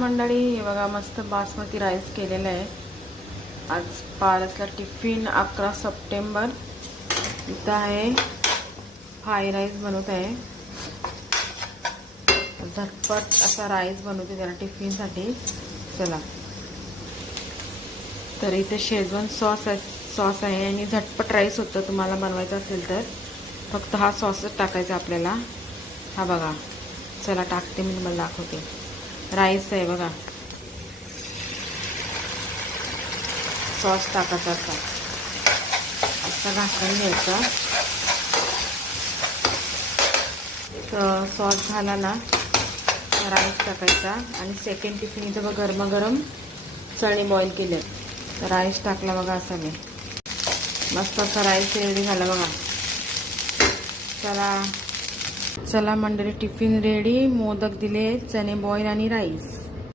मंडळी हे बघा मस्त बासमती राईस केलेला आहे आज पारसला टिफिन 11 सप्टेंबर। इथं आहे फ्राय राईस बनवत आहे, झटपट असा राईस बनवते त्याला टिफिनसाठी। चला तर इथे शेजवान सॉस आहे आणि झटपट राईस होतं। तुम्हाला बनवायचं असेल तर फक्त हा सॉसच टाकायचा आपल्याला। हा बघा, चला टाकते मी तुम्हाला दाखवते। राईस आहे बघा, सॉस टाकायचा असा घासून घ्यायचा। तर सॉस झाला ना राईस टाकायचा आणि सेकंड टिफिन इथं बघा गरमागरम चणे बॉईल केले, तर राईस टाकला बघा असा मी। मस्त असा राईस रेडी झाला बघा। चला चला मंडळी टिफिन रेडी, मोदक दिले, चणे बॉईल आणि राईस।